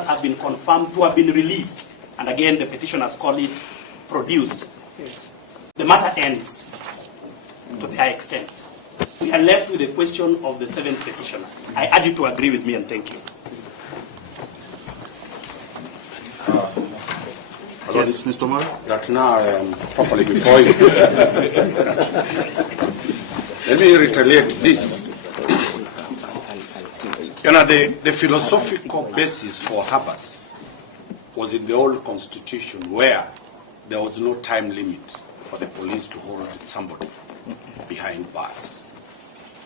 others have been confirmed to have been released, and again the petitioners call it produced, the matter ends to their extent. We are left with the question of the seventh petitioner. I urge you to agree with me, and thank you. Yes, Mr. Omari. That now I am properly before you. Let me retaliate this. You know, the philosophical basis for habeas was in the old constitution where there was no time limit for the police to hold somebody behind bars.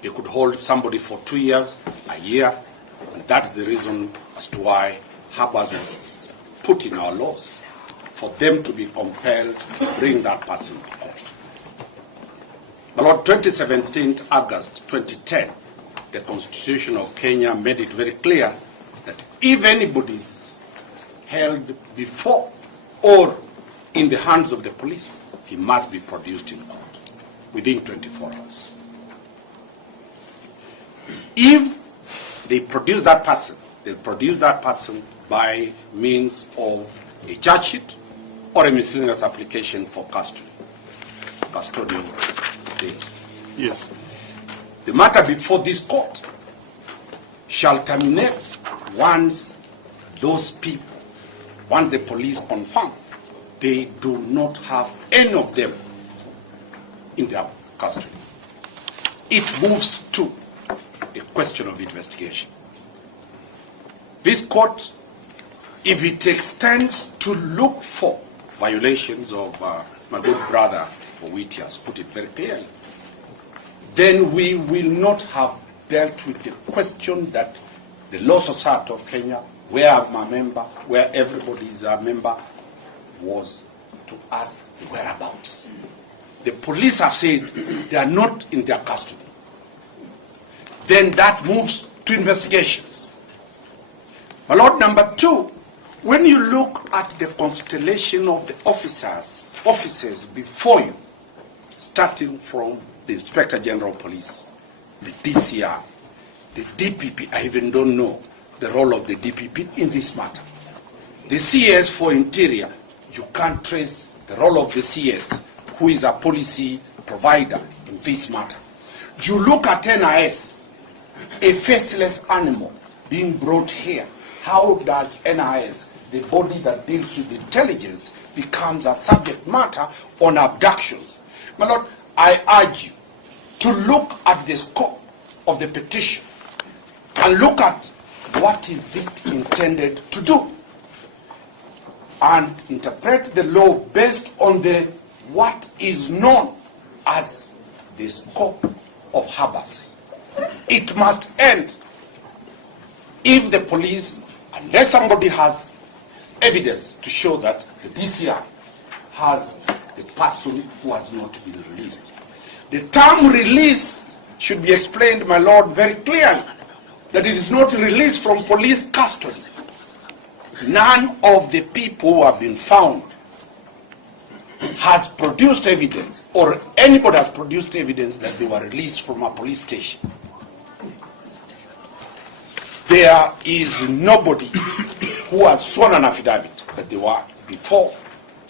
They could hold somebody for 2 years, a year, and that's the reason as to why habeas was put in our laws, for them to be compelled to bring that person to court. But on 2017, August 2010, the Constitution of Kenya made it very clear that if anybody is held before or in the hands of the police, he must be produced in court within 24 hours. If they produce that person, they produce that person by means of a charge sheet or a miscellaneous application for custodial days. Yes. The matter before this court shall terminate once those people, once the police confirm they do not have any of them in their custody. It moves to a question of investigation. This court, if it extends to look for violations of my good brother Owiti has put it very clearly, then we will not have dealt with the question that the Law Society of Kenya, where I'm a member, where everybody is a member, was to ask the whereabouts. The police have said they are not in their custody. Then that moves to investigations. My Lord, number two, when you look at the constellation of the officers before you, starting from the Inspector General of Police, the DCI, the DPP, I even don't know the role of the DPP in this matter. The CS for Interior, you can't trace the role of the CS, who is a policy provider in this matter. You look at NIS, a faceless animal being brought here. How does NIS, the body that deals with intelligence, becomes a subject matter on abductions? My Lord, I urge you to look at the scope of the petition and look at what is it intended to do and interpret the law based on the what is known as the scope of habeas. It must end if the police, unless somebody has evidence to show that the DCI has the person who has not been released. The term release should be explained, my Lord, very clearly, that it is not released from police custody. None of the people who have been found has produced evidence, or anybody has produced evidence that they were released from a police station. There is nobody who has sworn an affidavit that they were before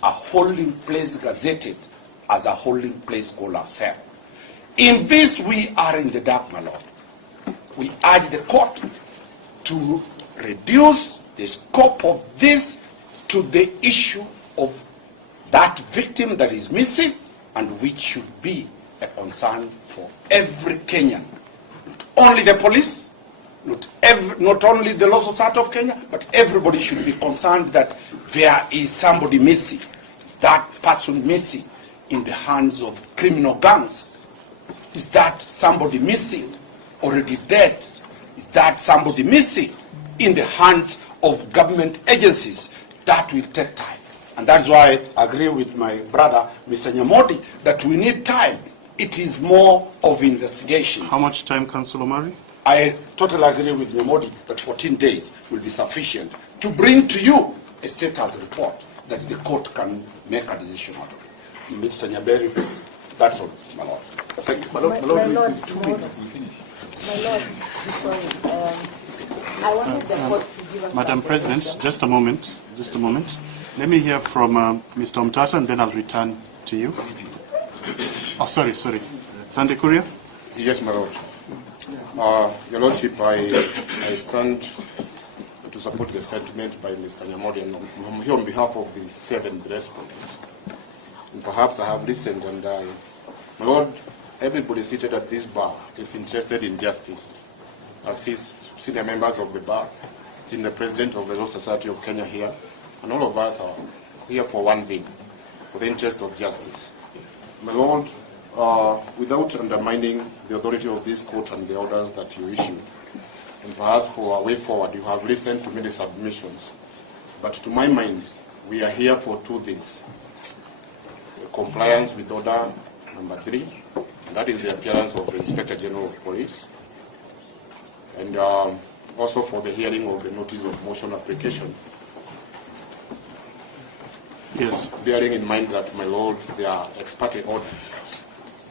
a holding place gazetted as a holding place called a cell. In this, we are in the dark, my Lord. We urge the court to reduce the scope of this to the issue of that victim that is missing, and which should be a concern for every Kenyan. Not only the police, not only the Law Society of Kenya, but everybody should be concerned that there is somebody missing. Is that person missing in the hands of criminal gangs? Is that somebody missing, already dead? Is that somebody missing in the hands of government agencies? That will take time. And that's why I agree with my brother, Mr. Nyamodi, that we need time. It is more of investigation. How much time, Councillor Omari? I totally agree with Nyamodi that 14 days will be sufficient to bring to you a status report that the court can make a decision out of it. Mr. Nyaberi, that's all, my Lord. Thank you. My Lord, sorry. I wanted the court to give us Madam President, just a moment. Just a moment. Let me hear from Mr. Omtata, and then I'll return to you. Oh, sorry. Thande Kuria? Yes, my Lord. Your Lordship, I stand to support the sentiment by Mr. Nyamori, and I'm here on behalf of the 7 respondents. And perhaps I have listened, and my Lord, everybody seated at this bar is interested in justice. I've seen the members of the bar, seen the President of the Law Society of Kenya here, and all of us are here for one thing, for the interest of justice. My Lord, without undermining the authority of this court and the orders that you issued, and perhaps for a way forward, you have listened to many submissions. But to my mind, we are here for 2 things. Compliance with order number 3, and that is the appearance of the Inspector General of Police, and also for the hearing of the notice of motion application. Yes. Bearing in mind that, my Lord, there are ex parte orders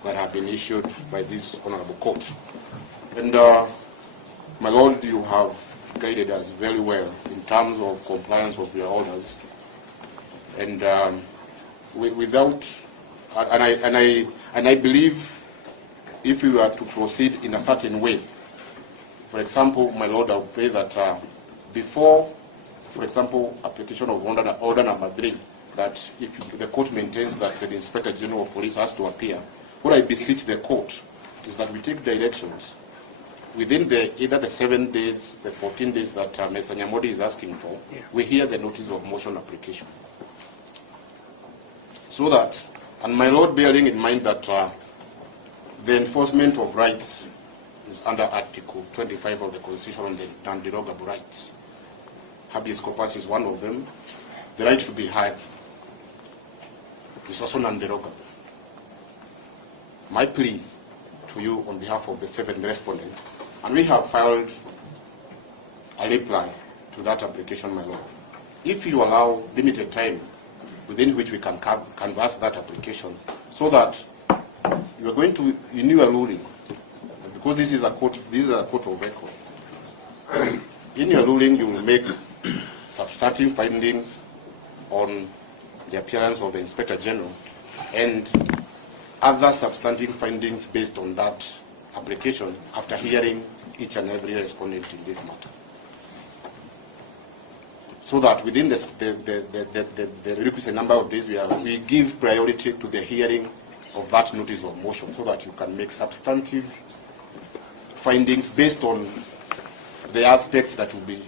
that have been issued by this honorable court. And my Lord, you have guided us very well in terms of compliance of your orders. And I believe if we were to proceed in a certain way, for example, my Lord, I would pray that before, for example, application of order number 3, that if the court maintains that the Inspector General of Police has to appear, what I beseech the court is that we take directions within either the 7 days, the 14 days that Mr. Nyamori is asking for. We hear the notice of motion application. So that, and my Lord, bearing in mind that the enforcement of rights is under Article 25 of the Constitution on the non-derogable rights. Habeas corpus is one of them. The right to be heard is also non-derogable. My plea to you on behalf of the 7th respondent, and we have filed a reply to that application, my Lord. If you allow limited time within which we can canvass that application, so that you are going to renew a ruling, because this is a court of record. In your ruling, you will make substantive findings on the appearance of the Inspector General and other substantive findings based on that application after hearing each and every respondent in this matter. So that within the requisite number of days, we give priority to the hearing of that notice of motion, so that you can make substantive findings based on the aspects that will be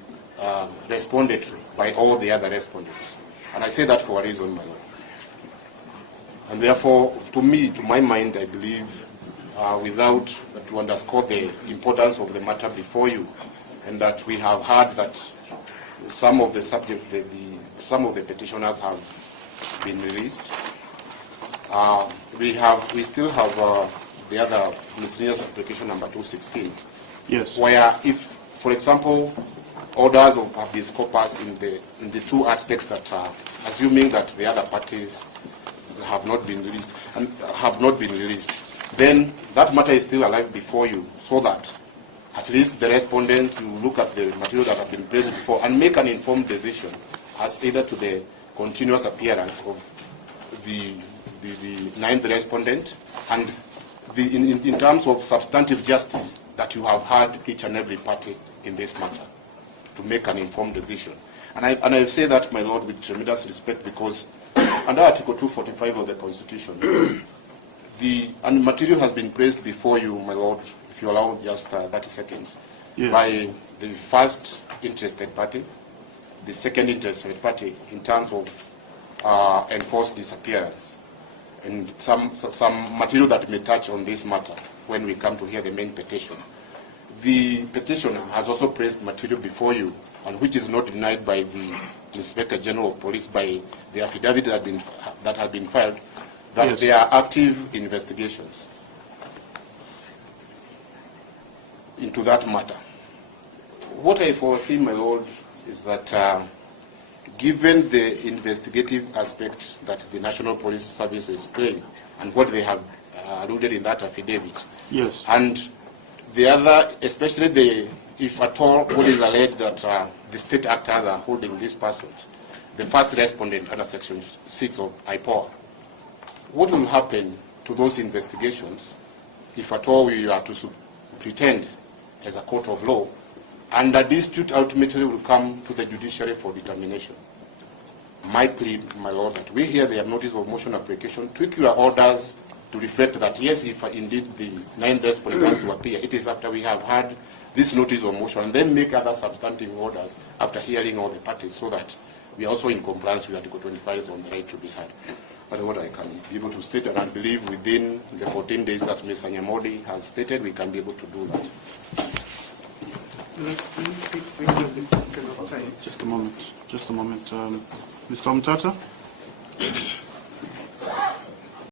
responded to by all the other respondents. And I say that for a reason, my Lord. And therefore, to my mind, I believe, to underscore the importance of the matter before you, and that we have heard that some of the some of the petitioners have been released. We still have the other miscellaneous application number 216. Yes. Where, if, for example, orders of habeas corpus in the 2 aspects that are assuming that the other parties have not been released, then that matter is still alive before you, so that at least the respondent will look at the material that have been placed before and make an informed decision as either to the continuous appearance of the 9th respondent and in terms of substantive justice that you have heard each and every party in this matter to make an informed decision. And I say that, my Lord, with tremendous respect, because under Article 245 of the Constitution, the material has been placed before you, my Lord, if you allow just 30 seconds, yes, by the first interested party, the second interested party, in terms of enforced disappearance, and some material that may touch on this matter when we come to hear the main petition. The petitioner has also placed material before you, and which is not denied by the Inspector General of Police, by the affidavit that have been filed, that yes, there are active investigations into that matter. What I foresee, my Lord, is that given the investigative aspect that the National Police Service is playing, and what they have alluded in that affidavit, yes, and the other, especially the if at all what is alleged that the state actors are holding these persons, the first respondent under Section 6 of IPOA, what will happen to those investigations if at all we are to pretend as a court of law, and the dispute ultimately will come to the judiciary for determination? My plea, my lord, that we hear their notice of motion application, tweak your orders to reflect that, yes, if indeed the 9th respondent has to appear, it is after we have had this notice of motion, and then make other substantive orders after hearing all the parties, so that we are also in compliance with Article 25 on the right to be heard. That is what I can be able to state, and I believe within the 14 days that Mr. Nyamodi has stated, we can be able to do that. Just a moment. Mr. Omtata?